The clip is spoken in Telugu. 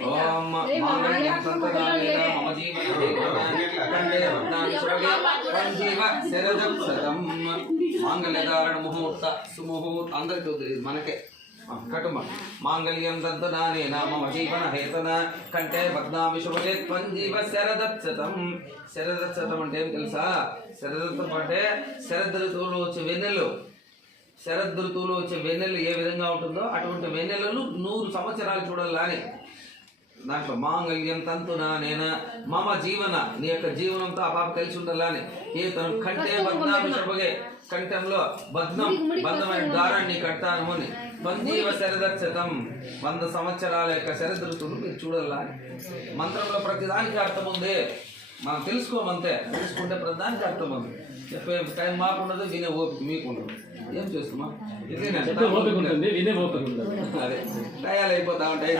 ఓం మాంగళ్యం తంత్రదానేన మమ జీవ శరదం శతం మాంగళ్యధారణ ముహూర్త సుముహూర్త అందరికీ వద్దు మనకే కటుమ మాంగళ్యం తంత్రదానేన మమ జీవన హేతన కంటే పద్నామి శుభలే త్వంజీవ శరదత్సతం. శరదత్సతం అంటే ఏం తెలుసా? శరదత్సం అంటే శరద్ ఋతువులో వచ్చే వెన్నెలు. శరద్ ఋతువులో వచ్చే వెన్నెలు ఏ విధంగా ఉంటుందో అటువంటి వెన్నెలను 100 సంవత్సరాలు చూడాలని దాంట్లో మాంగళ్యం తంతునా నేన మమ జీవన నీ యొక్క జీవనంతో ఆ పాప కలిసి ఉండాలని ఏ తను కంటే బద్నామి శుభగే కంఠంలో బద్ధమైన దారాన్ని కట్టాను అని త్వంజీవ శరదత్సతం 100 సంవత్సరాల యొక్క శరద్ ఋతువులు మీరు చూడాలని. మంత్రంలో ప్రతిదానికి అర్థం ఉంది, మనం తెలుసుకోమంతే. తెలుసుకుంటే ప్రతిదానికి అర్థం ఉంది. చెప్పే టైం మాకుండదు, వినే ఓపిక మీకు ఉండదు. ఏం చేస్తున్నా అదే టయాలు అయిపోతా ఉంటాయి.